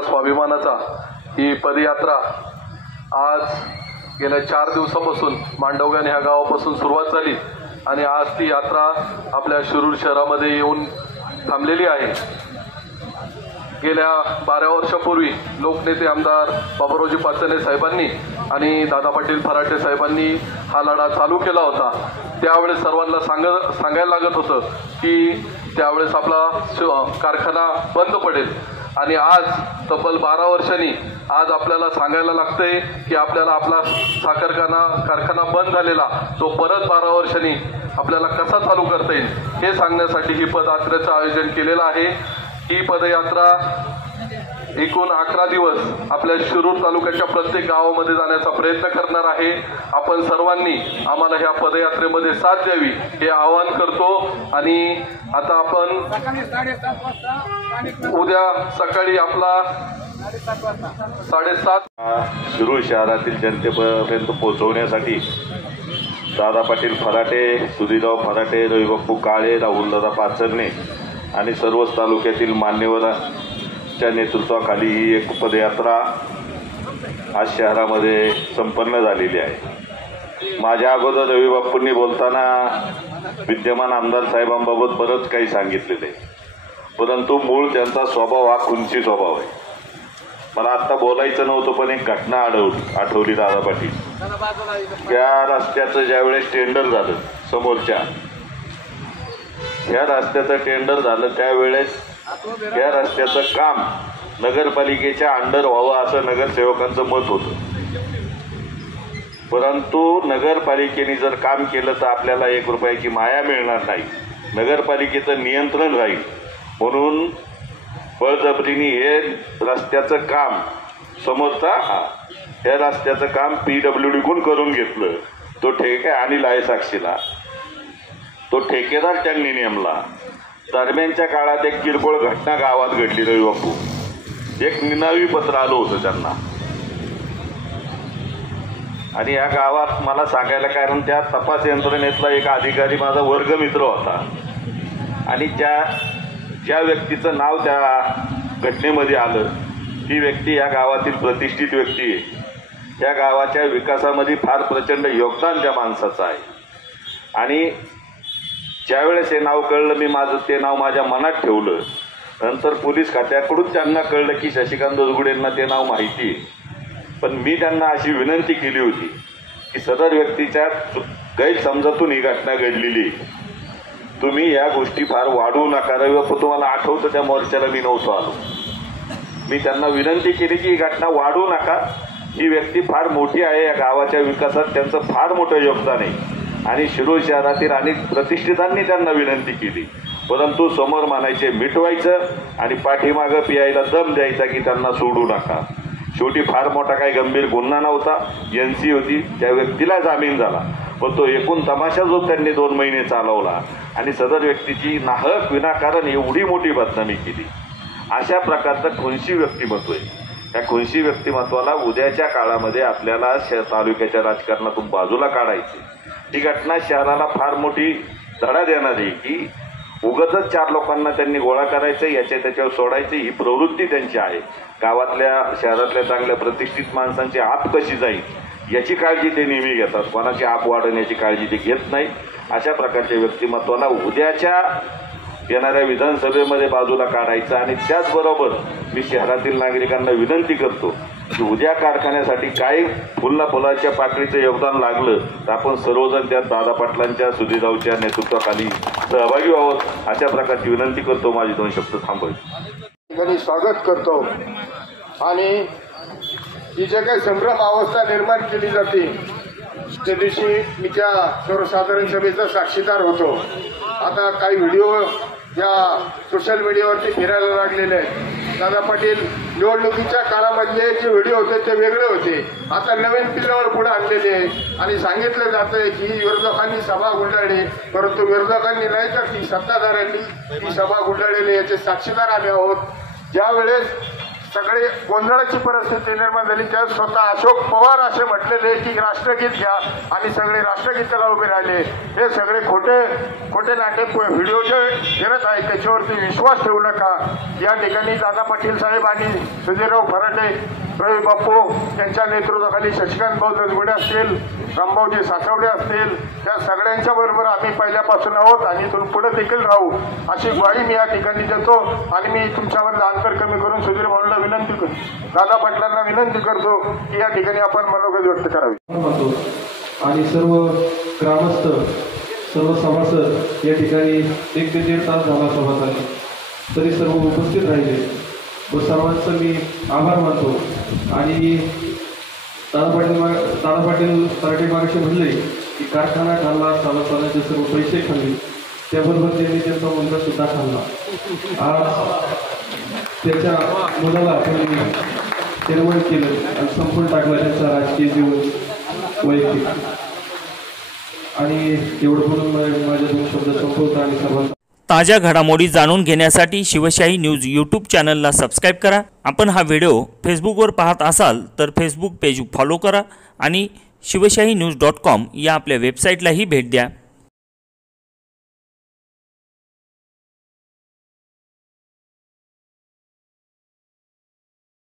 स्वाभिमानाचा ही पदयात्रा आज गेल्या 4 दिवसापासून मांडवगण ह्या गावापासून सुरुवात झाली आणि आज ती यात्रा आपल्या शिरूर शहरामध्ये येऊन थांबलेली आहे। गेल्या 12 वर्षापूर्वी लोकनेते आमदार बाबुरावजी पाचने साहेबांनी आणि दादा पाटील फराटे साहेबांनी हा लढा चालू केला होता। त्यावेळेस सर्वांना सांगायला लागत होतं की त्यावेळेस आपला कारखाना बंद पडेल आणि आज तब्बल 12 वर्षांनी आज आपल्याला सांगायला लागतंय की आपल्याला आपला साखर कारखाना बंद झालेला तो परत 12 वर्षांनी आपल्याला कसा चालू करता येईल हे सांगण्यासाठी ही पदयात्रेचं आयोजन केलेलं आहे। ही पदयात्रा एकूण 11 दिवस आपल्या शिरूर तालुक्याच्या प्रत्येक गावामध्ये जाण्याचा प्रयत्न करणार आहे। आपण सर्वांनी आम्हाला ह्या पदयात्रेमध्ये साथ द्यावी हे आवाहन करतो आणि आता आपण उद्या सकाळी आपला 7:30 शिरूर शहरातील जनतेपर्यंत पोहोचवण्यासाठी दादा पाटील फराटे, सुधीरराव फराटे, रविबापू काळे, राहुलदादा पाचरणे आणि सर्वच तालुक्यातील मान्यवरांच्या नेतृत्वाखाली ही एक पदयात्रा आज शहरामध्ये संपन्न झालेली आहे। माझ्या अगोदर रविबापूंनी बोलताना विद्यमान आमदार साहेबांबाबत बरंच काही सांगितलेलं आहे, परंतु मूळ त्यांचा स्वभाव हा खुंची स्वभाव आहे। मला आत्ता बोलायचं नव्हतं पण एक घटना आठवली दादा पाटील। त्या रस्त्याचं ज्यावेळेस टेंडर झालं समोरच्या ह्या रस्त्याचं टेंडर झालं त्यावेळेस या रस्त्याचं काम नगरपालिकेच्या अंडर व्हावं असं नगरसेवकांचं मत होतं, परंतु नगरपालिकेने जर काम केलं तर आपल्याला 1 रुपयाची माया मिळणार नाही, नगरपालिकेचं नियंत्रण राहील म्हणून बळजबरीने हे रस्त्याचं काम समोरचा हे रस्त्याचं काम PWD करून घेतलं। तो ठेका आणि लाय साक्षीला तो ठेकेदार त्यांनी नेमला। दरम्यानच्या काळात एक किरकोळ घटना गावात घडली। रविबापू एक निनावी पत्र आलं होतं त्यांना आणि या गावात मला सांगायला कारण त्या तपास यंत्रणेतला एक अधिकारी माझा वर्गमित्र होता आणि ज्या व्यक्तीचं नाव त्या घटनेमध्ये आलं ती व्यक्ती या गावातील प्रतिष्ठित व्यक्ती आहे। त्या गावाच्या विकासामध्ये फार प्रचंड योगदान त्या माणसाचं आहे आणि ज्यावेळेस हे नाव कळलं मी ते नाव माझ्या मनात ठेवलं। नंतर पोलीस खात्याकडून त्यांना कळलं की शशिकांत दसगुडेंना ते नाव माहिती आहे, पण मी त्यांना अशी विनंती केली होती की सदर व्यक्तीच्या गैरसमजातून ही घटना घडलेली, तुम्ही या गोष्टी फार वाढवू नका। रविबापू तुम्हाला आठवतं त्या मोर्चाला मी नव्हतो आलो, मी त्यांना विनंती केली की ही घटना वाढवू नका, ही व्यक्ती फार मोठी आहे, या गावाच्या विकासात त्यांचं फार मोठं योगदान आहे आणि शिरूर शहरातील अनेक प्रतिष्ठितांनी त्यांना विनंती केली, परंतु समोर मानायचे मिटवायचं आणि पाठीमागं पियायला दम द्यायचा की त्यांना सोडू नका। शेवटी फार मोठा काही गंभीर गुन्हा नव्हता, NC होती, त्या व्यक्तीला जामीन झाला, पण तो एकूण तमाशा जो त्यांनी 2 महिने चालवला आणि सदर व्यक्तीची नाहक विनाकारण एवढी मोठी बदनामी केली। अशा प्रकारचं खुनशी व्यक्तिमत्व आहे। त्या खुनशी व्यक्तिमत्वाला उद्याच्या काळामध्ये आपल्याला तालुक्याच्या राजकारणातून बाजूला काढायची। ही घटना शहराला फार मोठी धडा देणार आहे की उगाचच 4 लोकांना त्यांनी गोळा करायचं, त्याच्यावर सोडायचं, ही प्रवृत्ती त्यांची आहे। गावातल्या शहरातल्या चांगल्या प्रतिष्ठित माणसांची आप कशी जाईल याची काळजी ते नेहमी घेतात, कोणाची आप वाढवण्याची काळजी ते घेत नाही। अशा प्रकारच्या व्यक्तिमत्वाला उद्याच्या येणाऱ्या विधानसभेमध्ये बाजूला काढायचं आणि त्याचबरोबर मी शहरातील नागरिकांना विनंती करतो की उद्या कारखान्यासाठी काही फुलाच्या पाकळीचं योगदान लागलं तर आपण सर्वजण त्यात दादा पाटलांच्या, सुधीररावच्या नेतृत्वाखाली सहभागी व्हावं अशा प्रकारची विनंती करतो। माझी 2 शब्द थांबवतो। स्वागत करतो आणि ही जे काही संभ्रम अवस्था निर्माण केली जाते त्या दिवशी मी त्या सर्वसाधारण सभेचा साक्षीदार होतो। आता काही व्हिडिओ या सोशल मीडियावरती फिरायला लागलेले आहेत। दादा पाटील निवडणुकीच्या काळामधले जे व्हिडिओ होते ते वेगळे होते, आता नवीन पिल्लावर पुढे आणलेले आहे आणि सांगितलं जातंय की विरोधकांनी सभा गुंडाळली, परंतु विरोधकांनी नाही तर ती सत्ताधाऱ्यांनी ती सभा गुंडाळलेली याचे साक्षीदार आले आहोत। ज्यावेळेस सगळे गोंधळाची परिस्थिती निर्माण झाली. त्या स्वतः अशोक पवार असे म्हटलेले की राष्ट्रगीत घ्या आणि सगळे राष्ट्रगीताला उभे राहिले. हे सगळे खोटे नाटे व्हिडिओ जे फिरत आहे त्याच्यावरती विश्वास ठेवू नका. या ठिकाणी दादा पाटील साहेब आणि सुधीरराव फराटे, रवी बाप्पू यांच्या नेतृत्वाखाली शशिकांत भाऊ दसगुडे असतील, रामभाऊजी सासवडे असतील, त्या सगळ्यांच्या बरोबर आम्ही पहिल्यापासून आहोत आणि इथून पुढे देखील राहू अशी ग्वाही मी या ठिकाणी देतो. आणि मी तुमच्यामधलं अंतर कमी करून सुधीर भाऊंना विनंती करतो, दादा पाटलांना विनंती करतो की या ठिकाणी आपण मनोगत व्यक्त करावे. आणि सर्व ग्रामस्थ, सर्व सभासद या ठिकाणी 1 ते 1.5 तास झाला सभा झाली तरी सर्व उपस्थित राहिले व सर्वांचं मी आभार मानतो. आणि दादा पाटील तराटे मागाशी म्हणले की कारखाना खाल्ला, चालवतानाचे सर्व पैसे खाल्ले, त्याबरोबर त्यांनी त्यांचा मुलगा सुद्धा खाल्ला. आज त्याच्या मुलाला त्यांनी निर्माण केलं आणि संपून टाकला त्यांचा राजकीय जीवन वैयक्तिक. आणि एवढं बोलून माझ्या 2 शब्द संपवतो आणि सर्वांना ताज्या घडामोडी जाणून घेण्यासाठी शिवशाही न्यूज यूट्यूब चॅनलला सबस्क्राईब करा. आपण हा व्हिडिओ फेसबुकवर पाहत असाल तर फेसबुक पेज फॉलो करा आणि शिवशाही न्यूज.com या आपल्या वेबसाईटलाही भेट द्या.